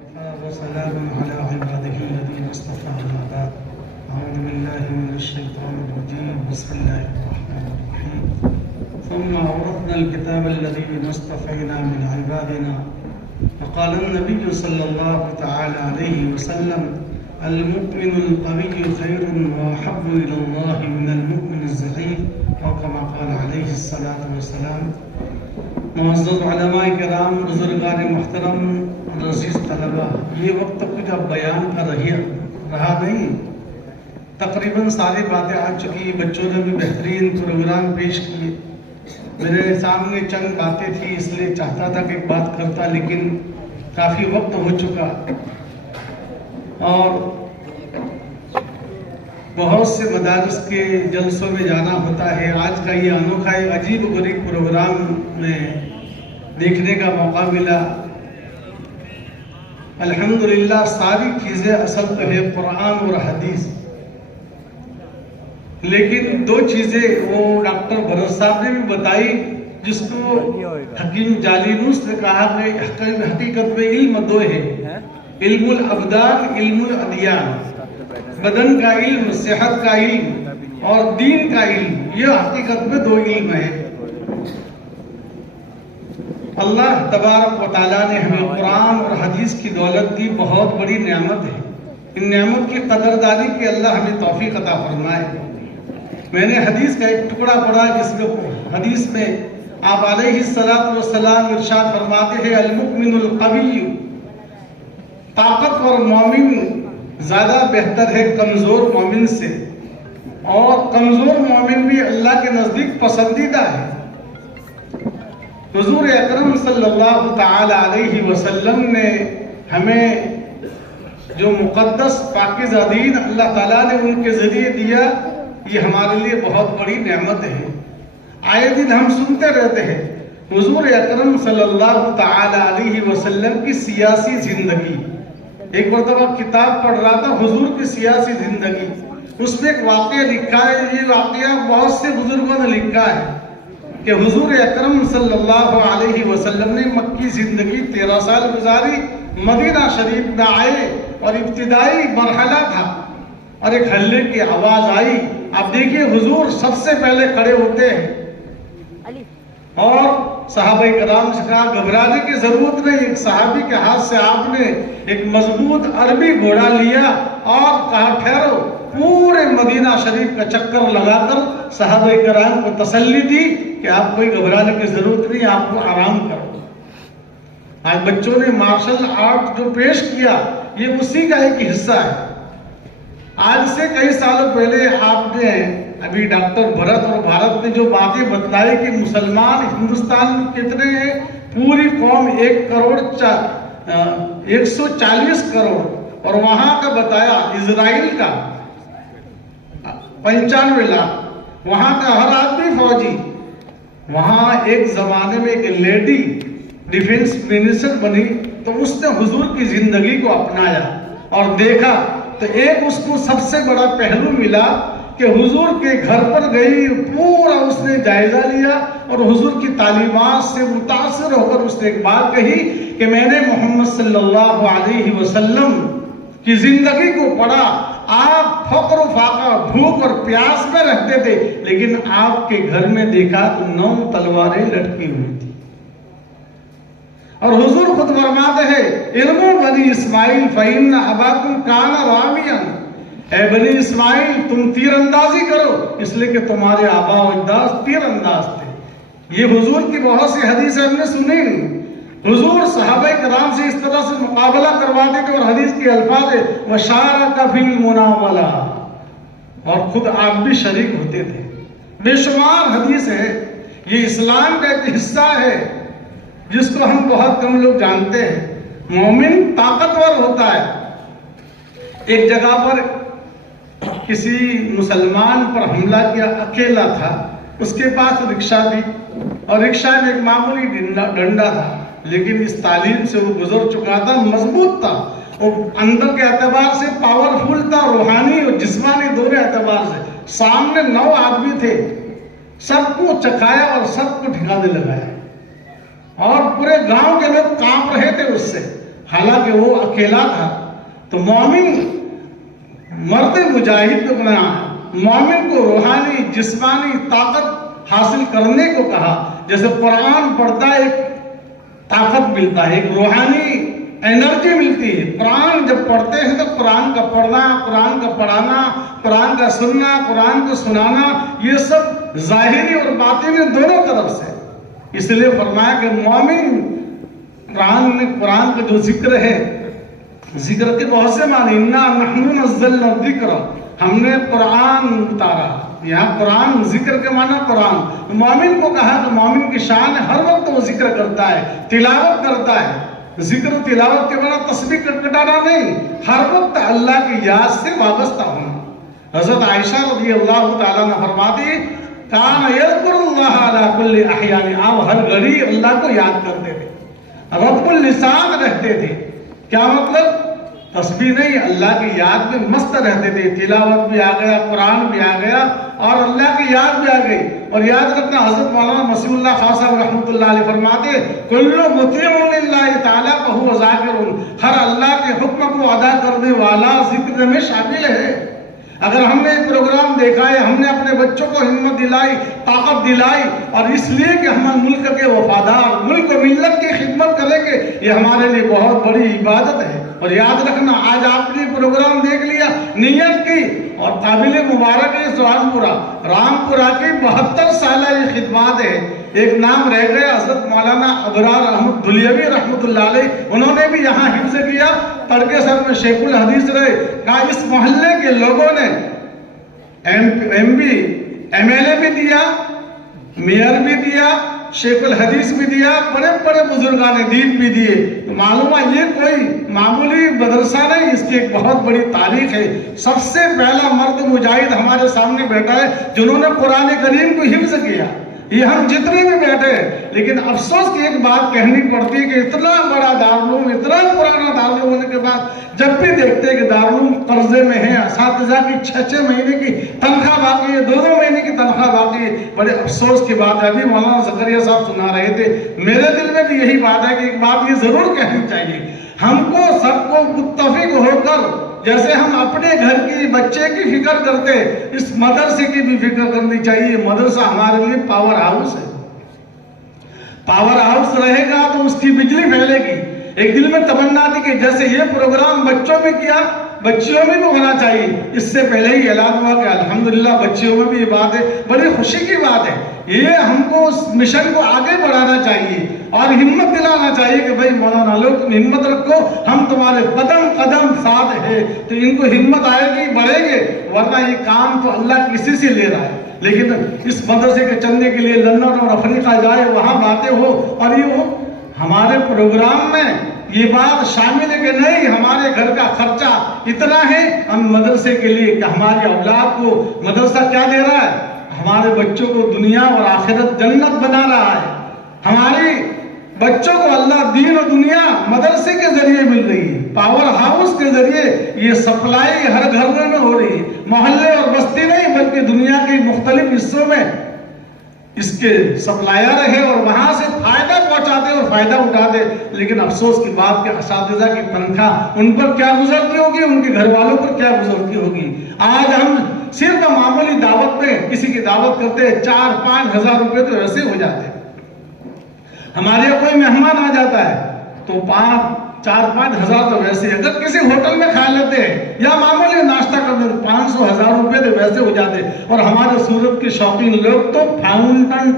وسلام على عباده الذين اصطفى أما بعد أعوذ بالله من الشيطان الرجيم بسم الله الرحمن الرحيم ثم أورثنا الكتاب الذين اصطفينا من عبادنا وقال النبي صلى الله تعالى عليه وسلم المؤمن القوي خير وأحب إلى الله من المؤمن الضعيف أو كما قال عليه الصلاة والسلام. معزز علماء کرام، بزرگان محترم، عزیز طلبہ، یہ وقت تک کچھ اب بیان کا رہا نہیں، تقریباً ساری باتیں آ چکی، بچوں نے بھی بہترین پروگرام پیش کیے. میرے سامنے چند باتیں تھی، اس لیے چاہتا تھا کہ ایک بات کرتا، لیکن کافی وقت ہو چکا اور بہت سے مدارس کے جلسوں میں جانا ہوتا ہے. آج کا یہ انوکھا عجیب و غریب پروگرام میں دیکھنے کا موقع ملا. الحمدللہ ساری چیزیں اصل تو ہے قرآن اور حدیث، لیکن دو چیزیں وہ ڈاکٹر بھرت صاحب نے بھی بتائی، جس کو حکیم جالینوس نے کہا کہ حقیقت میں علم دو ہے، علم الابدان، علم الادیان. بدن کا علم، صحت کا علم اور دین کا علم، یہ حقیقت میں دو علم ہے. اللہ تبارک و تعالیٰ نے ہمیں قرآن اور حدیث کی دولت دی، بہت بڑی نعمت ہے. ان نعمت کی قدردانی کی اللہ ہمیں توفیق عطا فرمائے. میں نے حدیث کا ایک ٹکڑا پڑھا، جس میں حدیث میں آپ علیہ السلام ارشاد فرماتے ہیں المؤمن القوی، طاقتور مومن زیادہ بہتر ہے کمزور مومن سے، اور کمزور مومن بھی اللہ کے نزدیک پسندیدہ ہے. حضور اکرم صلی اللہ تعالی علیہ وسلم نے ہمیں جو مقدس پاکیزہ دین اللہ تعالیٰ نے ان کے ذریعے دیا، یہ ہمارے لیے بہت بڑی نعمت ہے. آئے دن ہم سنتے رہتے ہیں حضور اکرم صلی اللہ تعالی علیہ وسلم کی سیاسی زندگی. ایک مرتبہ کتاب پڑھ رہا تھا حضور کی سیاسی زندگی، اس میں ایک واقعہ لکھا ہے. یہ واقعہ بہت سے بزرگوں نے لکھا ہے کہ حضور اکرم صلی اللہ علیہ وسلم نے مکی زندگی 13 سال گزاری، مدینہ شریف میں آئے اور ابتدائی مرحلہ تھا اور ایک ہلے کی آواز آئی. آپ دیکھیے حضور سب سے پہلے کھڑے ہوتے ہیں اور صحابہ کرام سے کہا گھبرانے کی ضرورت نہیں. ایک صحابی کے ہاتھ سے آپ نے ایک مضبوط عربی گھوڑا لیا اور کہا ٹھہرو. پورے مدینہ شریف کا چکر لگا کر صحابہ کرام کو تسلی دی کہ آپ کوئی گھبرانے کی ضرورت نہیں، آپ کو آرام کرو. آج بچوں نے مارشل آرٹ جو پیش کیا، یہ اسی کا ایک حصہ ہے. آج سے کئی سالوں پہلے آپ نے ابھی ڈاکٹر بھرت اور بھارت نے جو باتیں بتلائی کہ مسلمان ہندوستان میں کتنے ہیں، پوری قوم 140 کروڑ اور وہاں کا بتایا اسرائیل کا 95 لاکھ، وہاں کا ہر آدمی فوجی. وہاں ایک زمانے میں ایک لیڈی ڈیفنس منسٹر بنی، تو اس نے حضور کی زندگی کو اپنایا اور دیکھا، تو ایک اس کو سب سے بڑا پہلو ملا کہ حضور کے گھر پر گئی، پورا اس نے جائزہ لیا اور حضور کی تعلیمات سے متاثر ہو کر اس نے ایک بات کہی کہ میں نے محمد صلی اللہ علیہ وسلم کی زندگی کو پڑھا. آپ فقر و فاقہ، بھوک اور پیاس میں رہتے تھے، لیکن آپ کے گھر میں دیکھا تو 9 تلواریں لٹکی ہوئی تھی. اور حضور خود فرماتے ہیں ارموا بنی اسماعیل فإن أباكم كان راميا، اے بنی اسماعیل تم تیر اندازی کرو، اس لیے کہ تمہارے آبا و اجداد تیر انداز تھے. یہ حضور کی بہت سی حدیثیں ہم نے سنی. حضور صحابہ کرام سے اس طرح سے مقابلہ کرواتے تھے اور حدیث کے الفاظ ہے وَشَارَكَ فِي الْمُنَاوَلَةِ، اور خود آپ بھی شریک ہوتے تھے. بے شمار حدیث ہے. یہ اسلام کا ایک حصہ ہے جس کو ہم بہت کم لوگ جانتے ہیں. مومن طاقتور ہوتا ہے. ایک جگہ پر کسی مسلمان پر حملہ کیا، اکیلا تھا، اس کے پاس رکشہ تھی اور رکشہ میں ایک معمولی ڈنڈا تھا، لیکن اس تعلیم سے وہ گزر چکا تھا، مضبوط تھا، اور اندر کے اعتبار سے پاورفل تھا، روحانی اور جسمانی دونوں اعتبار سے. سامنے 9 آدمی تھے، سب کو چکھایا اور سب کو ٹھکانے لگایا اور پورے گاؤں کے لوگ کانپ رہے تھے اس سے. حالانکہ وہ اکیلا تھا. تو مومن مرد مجاہد کو بنا، مومن کو روحانی جسمانی طاقت حاصل کرنے کو کہا. جیسے قرآن پڑھتا ہے ایک طاقت ملتا ہے، ایک روحانی انرجی ملتی ہے. قرآن جب پڑھتے ہیں تو قرآن کا پڑھنا، قرآن کا پڑھانا، قرآن کا سننا، قرآن کو سنانا، یہ سب ظاہری اور باطنی دونوں طرف سے. اس لیے فرمایا کہ مومن قرآن کا جو ذکر ہے، ذکر کے بہت سے معنی. انا نحن نزلنا الذکر، ہم نے قرآن اتارا. یہاں قرآن ذکر کے معنی قرآن. مومن کو کہا کہ مومن کی شان ہے ہر وقت وہ ذکر کرتا ہے، تلاوت کرتا ہے. ذکر و تلاوت کے معنی تسبیح کٹکٹانا نہیں، ہر وقت اللہ کی یاد سے وابستہ ہونا. حضرت عائشہ رضی اللہ تعالیٰ عنہ فرماتی کان یذکر اللہ علی کل احیان، آپ ہر گھڑی اللہ کو یاد کرتے تھے، رب اللسان رہتے تھے. کیا مطلب؟ تسبیح نہیں، اللہ کی یاد میں مست رہتے تھے. تلاوت بھی آ گیا، قرآن بھی آ گیا اور اللہ کی یاد بھی آ گئی. اور یاد رکھنا حضرت مولانا مسیح اللہ خان صاحب رحمۃ اللہ علیہ فرماتے کل مطیع للہ تعالیٰ فہو ذاکر، ہر اللہ کے حکم کو ادا کرنے والا ذکر میں شامل ہے. اگر ہم نے پروگرام دیکھا ہے، ہم نے اپنے بچوں کو ہمت دلائی، طاقت دلائی، اور اس لیے کہ ہم ملک کے وفادار، ملک و ملت کی خدمت کریں گے، یہ ہمارے لیے بہت بڑی عبادت ہے. اور یاد رکھنا آج آپ نے پروگرام دیکھ لیا، نیت کی، اور قابل مبارک ہے سہارنپورہ رامپورہ کی 72 سالہ یہ خدمات ہے. ایک نام رہ گئے حضرت مولانا ابرار احمد دلیوی رحمۃ اللہ علیہ، انہوں نے بھی یہاں حفظ کیا. تڑکے سر میں شیخ الحدیث رہے. کہا اس محلے کے لوگوں نے M P M L A بھی دیا، میئر بھی دیا، شیخ الحدیث بھی دیا، بڑے بڑے بزرگان دین بھی دیے. تو معلوم ہے یہ کوئی معمولی مدرسہ نہیں، اس کی ایک بہت بڑی تاریخ ہے. سب سے پہلا مرد مجاہد ہمارے سامنے بیٹھا ہے جنہوں نے قرآن کریم کو حفظ کیا. یہ ہم جتنے بھی بیٹھے ہیں، لیکن افسوس کی ایک بات کہنی پڑتی ہے کہ اتنا بڑا دارالعلوم، اتنا پرانا دارالعلوم ہونے کے بعد جب بھی دیکھتے ہیں کہ دارالعلوم قرضے میں ہے، اساتذہ کی 6 مہینے کی تنخواہ باقی ہے، 2 مہینے کی تنخواہ باقی ہے. بڑے افسوس کی بات ہے. ابھی مولانا زکریا صاحب سنا رہے تھے، میرے دل میں بھی یہی بات ہے کہ ایک بات یہ ضرور کہنی چاہیے، ہم کو سب کو متفق ہو کر جیسے ہم اپنے گھر کی بچے کی فکر کرتے، اس مدرسے کی بھی فکر کرنی چاہیے. مدرسہ ہمارے لیے پاور ہاؤس ہے. پاور ہاؤس رہے گا تو اس کی بجلی پھیلے گی. ایک دل میں تمنا تھی کہ جیسے یہ پروگرام بچوں میں کیا، بچیوں میں بھی ہونا چاہیے. اس سے پہلے ہی اعلان ہوا کہ الحمدللہ بچیوں میں بھی یہ بات ہے، بڑی خوشی کی بات ہے. یہ ہم کو اس مشن کو آگے بڑھانا چاہیے اور ہمت دلانا چاہیے کہ بھائی مولانا لوگ تم ہمت رکھو، ہم تمہارے قدم قدم ساتھ ہیں. تو ان کو ہمت آئے گی، بڑھیں گے، ورنہ یہ کام تو اللہ کسی سے لے رہا ہے. لیکن اس مدرسے کے چندے کے لیے لندن اور افریقہ جائے، وہاں باتیں ہو اور یہ ہو. ہمارے پروگرام میں یہ بات شامل ہے کہ نہیں ہمارے گھر کا خرچہ اتنا ہے، ہم مدرسے کے لیے کہ ہماری اولاد کو مدرسہ کیا دے رہا ہے، ہمارے بچوں کو دنیا اور آخرت جنت بنا رہا ہے. ہماری بچوں کو اللہ دین و دنیا مدرسے کے ذریعے مل رہی ہے. پاور ہاؤس کے ذریعے یہ سپلائی ہر گھر میں ہو رہی ہے. محلے اور بستی نہیں بلکہ دنیا کے مختلف حصوں میں اس کے سپلائر ہے اور وہاں سے فائدہ پہنچاتے اور فائدہ اٹھاتے. لیکن افسوس کی بات کہ اساتذہ کی تنخواہ ان پر کیا گزرتی ہوگی، ان کے گھر والوں پر کیا گزرتی ہوگی. آج ہم صرف معمولی دعوت پہ کسی کی دعوت کرتے 4-5 ہزار روپے تو ایسے ہو جاتے. ہمارے یہاں کوئی مہمان آ جاتا ہے تو 4-5 ہزار تو ویسے، اگر کسی ہوٹل میں کھا لیتے ہیں یا معمولی ناشتہ کرتے تو 500-1000 روپے تو ویسے ہو جاتے. اور ہمارے سورت کے شوقین لوگ تو فاؤنٹن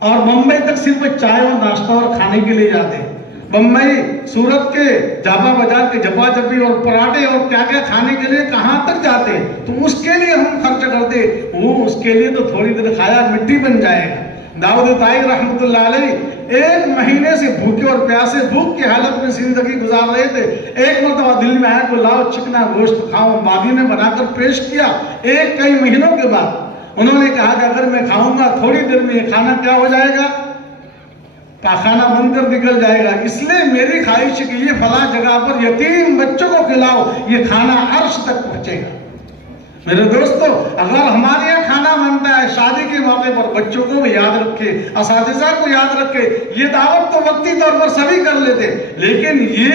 اور بمبئی تک صرف چائے اور ناشتہ اور کھانے کے لیے جاتے ہیں. بمبئی سورت کے جابا بازار کے جپا جپی اور پراٹھے اور کیا کیا کھانے کے لیے کہاں تک جاتے، تو اس کے لیے ہم خرچ کرتے. وہ اس کے لیے تو تھوڑی دیر کھایا مٹی بن جائے گا. داؤد طائر رحمۃ اللہ علیہ 1 مہینے سے بھوکے اور پیاسے، بھوک کی حالت میں زندگی گزار رہے تھے. ایک مرتبہ دل میں آیا کہ لاؤ چکنا گوشت کھاؤں. بادی نے بنا کر پیش کیا. کئی مہینوں کے بعد انہوں نے کہا کہ اگر میں کھاؤں گا تھوڑی دیر میں یہ کھانا کیا ہو جائے گا، پاخانہ بن کر نکل جائے گا. اس لیے میری خواہش ہے کہ یہ فلاں جگہ پر یتیم بچوں کو کھلاؤ، یہ کھانا عرش تک پہنچے گا. میرے دوستو، اگر ہمارے یہاں کھانا بنتا ہے شادی کے موقع پر، بچوں کو بھی یاد رکھے، اساتذہ کو یاد رکھے. یہ دعوت تو وقتی طور پر سبھی کر لیتے، لیکن یہ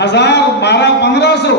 1000, 1200-1500